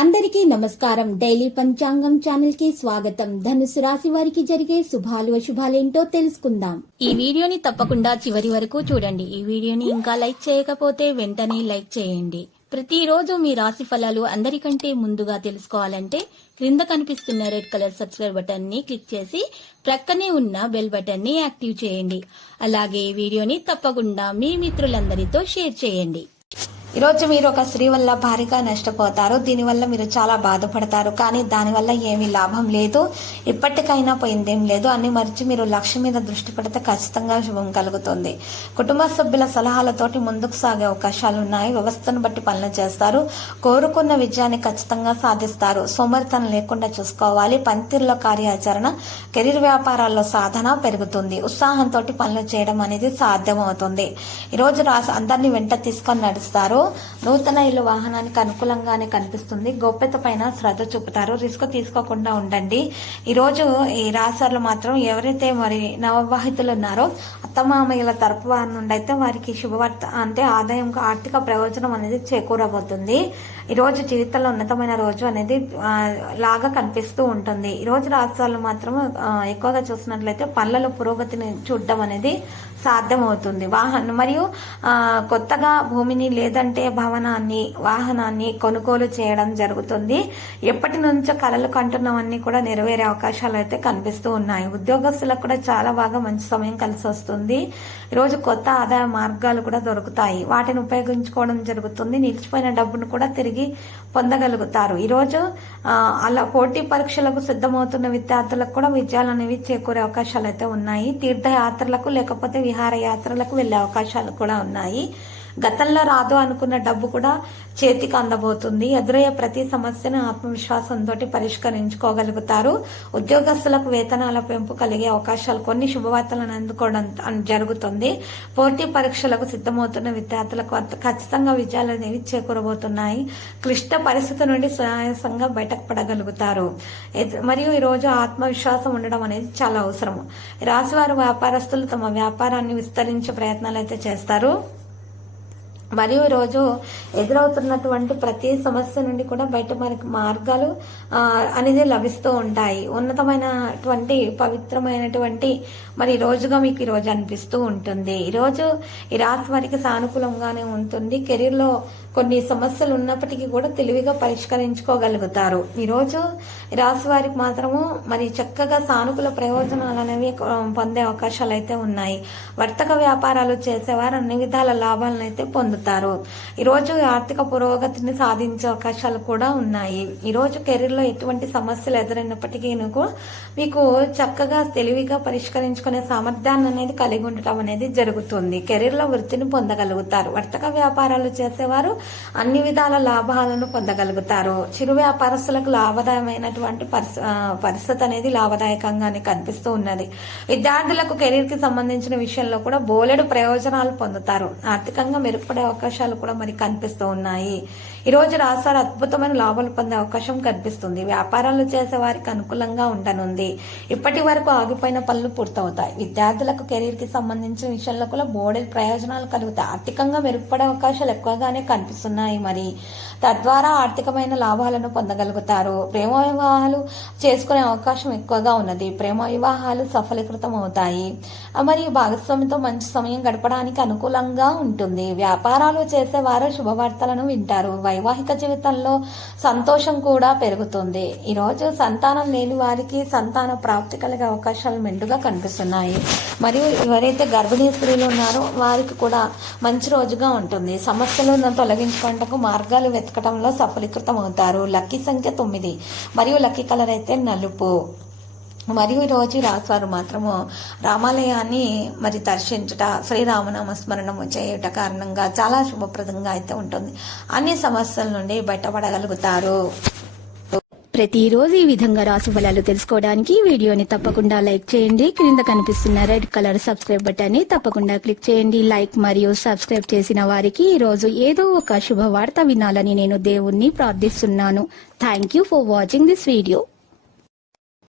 అందరికీ నమస్కారం. డైలీ పంచాంగం ఛానల్ కి స్వాగతం. ధనుసు రాశి వారికి జరిగే శుభాలు అశుభాలేంటో తెలుసుకుందాం. ఈ వీడియోని తప్పకుండా చివరి వరకు చూడండి. ఈ వీడియోని ఇంకా లైక్ చేయకపోతే వెంటనే లైక్ చేయండి. ప్రతిరోజు మీ రాశి ఫలాలు అందరికంటే ముందుగా తెలుసుకోవాలంటే క్రింద కనిపిస్తున్న రెడ్ కలర్ సబ్స్క్రైబ్ బటన్ ని క్లిక్ చేసి ప్రక్కనే ఉన్న బెల్ బటన్ ని యాక్టివ్ చేయండి. అలాగే ఈ వీడియోని తప్పకుండా మీ మిత్రులందరితో షేర్ చేయండి. ఈరోజు మీరు ఒక స్త్రీ వల్ల భారీగా నష్టపోతారు. దీనివల్ల మీరు చాలా బాధపడతారు, కానీ దానివల్ల ఏమీ లాభం లేదు. ఇప్పటికైనా పోయిందేం లేదు. అన్ని మరిచి మీరు లక్ష్యం మీద దృష్టి పెడితే ఖచ్చితంగా శుభం కలుగుతుంది. కుటుంబ సభ్యుల సలహాలతోటి ముందుకు సాగే అవకాశాలు ఉన్నాయి. వ్యవస్థను బట్టి పనులు చేస్తారు. కోరుకున్న విజయాన్ని ఖచ్చితంగా సాధిస్తారు. సోమరితనం లేకుండా చూసుకోవాలి. పనితీరులో కార్యాచరణ, కెరీర్ వ్యాపారాల్లో సాధన పెరుగుతుంది. ఉత్సాహంతో పనులు చేయడం అనేది సాధ్యమవుతుంది. ఈరోజు అందరినీ వెంట తీసుకొని నడుస్తారు. నూతన ఇల్లు వాహనానికి అనుకూలంగానే కనిపిస్తుంది. గోప్యత పైన శ్రద్ధ చూపుతారు. రిస్క్ తీసుకోకుండా ఉండండి. ఈరోజు ఈ రాశులు మాత్రం ఎవరైతే మరి నవవివాహితులు ఉన్నారో అత్తమామయ్యల తరపు వారి నుండి అయితే వారికి శుభవార్త అంటే ఆదాయం, ఆర్థిక ప్రయోజనం అనేది చేకూరబోతుంది. ఈరోజు జీవితంలో ఉన్నతమైన రోజు అనేది లాగా కనిపిస్తూ ఉంటుంది. ఈరోజు రాశులు మాత్రం ఎక్కువగా చూసినట్లయితే పనులలో పురోగతిని చూడడం అనేది సాధ్యమవుతుంది. మరియు కొత్తగా భూమిని లేదంటే భవనాన్ని, వాహనాన్ని కొనుగోలు చేయడం జరుగుతుంది. ఎప్పటి నుంచో కలలు కంటున్నవన్నీ కూడా నెరవేరే అవకాశాలు అయితే కనిపిస్తూ ఉన్నాయి. ఉద్యోగస్తులకు కూడా చాలా బాగా మంచి సమయం కలిసి వస్తుంది. ఈరోజు కొత్త ఆదాయ మార్గాలు కూడా దొరుకుతాయి. వాటిని ఉపయోగించుకోవడం జరుగుతుంది. నిలిచిపోయిన డబ్బును కూడా తిరిగి పొందగలుగుతారు. ఈరోజు అలా పోటీ పరీక్షలకు సిద్ధమవుతున్న విద్యార్థులకు కూడా విజయాలు అనేవి చేకూరే అవకాశాలు అయితే ఉన్నాయి. తీర్థయాత్రలకు లేకపోతే విహారయాత్రలకు వెళ్లే అవకాశాలు కూడా ఉన్నాయి. గతంలో రాదు అనుకున్న డబ్బు కూడా చేతికి అందబోతుంది. ఎదురయ్యే ప్రతి సమస్యను ఆత్మవిశ్వాసంతో పరిష్కరించుకోగలుగుతారు. ఉద్యోగస్తులకు వేతనాల పెంపు కలిగే అవకాశాలు, కొన్ని శుభవార్తలను అందుకోవడం జరుగుతుంది. పోటీ పరీక్షలకు సిద్ధమవుతున్న విద్యార్థులకు ఖచ్చితంగా విజయాలు అనేవి చేకూరబోతున్నాయి. క్లిష్ట పరిస్థితి నుండి సునాయాసంగా బయటపడగలుగుతారు. మరియు ఈరోజు ఆత్మవిశ్వాసం ఉండడం అనేది చాలా అవసరం. రాశివారు వ్యాపారస్తులు తమ వ్యాపారాన్ని విస్తరించే ప్రయత్నాలు అయితే చేస్తారు. మరియు ఈరోజు ఎదురవుతున్నటువంటి ప్రతి సమస్య నుండి కూడా బయట మనకి మార్గాలు అనేది లభిస్తూ ఉంటాయి. ఉన్నతమైనటువంటి పవిత్రమైనటువంటి మరి రోజుగా మీకు ఈరోజు అనిపిస్తూ ఉంటుంది. ఈరోజు ఈ రాశి వారికి సానుకూలంగానే ఉంటుంది. కెరీర్లో కొన్ని సమస్యలు ఉన్నప్పటికీ కూడా తెలివిగా పరిష్కరించుకోగలుగుతారు. ఈరోజు ఈ రాశి వారికి మాత్రము మరి చక్కగా సానుకూల ప్రయోజనాలు అనేవి పొందే అవకాశాలు అయితే ఉన్నాయి. వర్తక వ్యాపారాలు చేసేవారు అన్ని విధాల లాభాలను అయితే పొందుతారు. ఈరోజు ఆర్థిక పురోగతిని సాధించే అవకాశాలు కూడా ఉన్నాయి. ఈరోజు కెరీర్లో ఎటువంటి సమస్యలు ఎదురైనప్పటికీ మీకు చక్కగా తెలివిగా పరిష్కరించుకునే సామర్థ్యాన్ని అనేది కలిగి ఉండటం అనేది జరుగుతుంది. కెరీర్లో వృత్తిని పొందగలుగుతారు. వర్తక వ్యాపారాలు చేసేవారు అన్ని విధాల లాభాలను పొందగలుగుతారు. చిరు వ్యాపారస్తులకు లాభదాయమైనటువంటి పరిస్థితి అనేది లాభదాయకంగానే కనిపిస్తూ ఉన్నది. విద్యార్థులకు కెరీర్ కి సంబంధించిన విషయంలో కూడా బోలెడు ప్రయోజనాలు పొందుతారు. ఆర్థికంగా మెరుగుపడే అవకాశాలు కూడా మరి కనిపిస్తూ ఉన్నాయి. ఈ రోజు రాశివారు అద్భుతమైన లాభాలు పొందే అవకాశం కనిపిస్తుంది. వ్యాపారాలు చేసే వారికి అనుకూలంగా ఉండనుంది. ఇప్పటి వరకు ఆగిపోయిన పనులు పూర్తవుతాయి. విద్యార్థులకు కెరీర్ కి సంబంధించిన విషయంలో కూడా బోలెడు ప్రయోజనాలు కలుగుతాయి. ఆర్థికంగా మెరుగుపడే అవకాశాలు ఎక్కువగానే కనిపిస్తున్నాయి. మరి తద్వారా ఆర్థికమైన లాభాలను పొందగలుగుతారు. ప్రేమ వివాహాలు చేసుకునే అవకాశం ఎక్కువగా ఉన్నది. ప్రేమ వివాహాలు సఫలీకృతం అవుతాయి. మరియు భాగస్వామితో మంచి సమయం గడపడానికి అనుకూలంగా ఉంటుంది. వ్యాపారాలు చేసేవారు శుభవార్తలను వింటారు. వైవాహిక జీవితంలో సంతోషం కూడా పెరుగుతుంది. ఈరోజు సంతానం లేని వారికి సంతాన ప్రాప్తి కలిగే అవకాశాలు మెండుగా కనిపిస్తున్నాయి. మరియు ఎవరైతే గర్భిణీ స్త్రీలు ఉన్నారో వారికి కూడా మంచి రోజుగా ఉంటుంది. సమస్యలను తొలగించుకోవడానికి మార్గాలు వెతకడంలో సఫలీకృతం అవుతారు. లక్కీ సంఖ్య 9 మరియు లక్కీ కలర్ అయితే నలుపు. మరియు ఈరోజు రాశివారు మాత్రము రామాలయాన్ని మరి దర్శించుట, శ్రీరామనామ స్మరణము చేయుట కారణంగా చాలా శుభప్రదంగా అయితే ఉంటుంది. అన్ని సమస్యల నుండి బయటపడగలుగుతారు. ప్రతిరోజు ఈ విధంగా రాశి ఫలాలు తెలుసుకోవడానికి వీడియోని తప్పకుండా లైక్ చేయండి. క్రింద కనిపిస్తున్న రెడ్ కలర్ సబ్స్క్రైబ్ బటన్ ని తప్పకుండా క్లిక్ చేయండి. లైక్ మరియు సబ్స్క్రైబ్ చేసిన వారికి ఈ రోజు ఏదో ఒక శుభవార్త వినాలని నేను దేవుణ్ణి ప్రార్థిస్తున్నాను. Thank you for watching this video.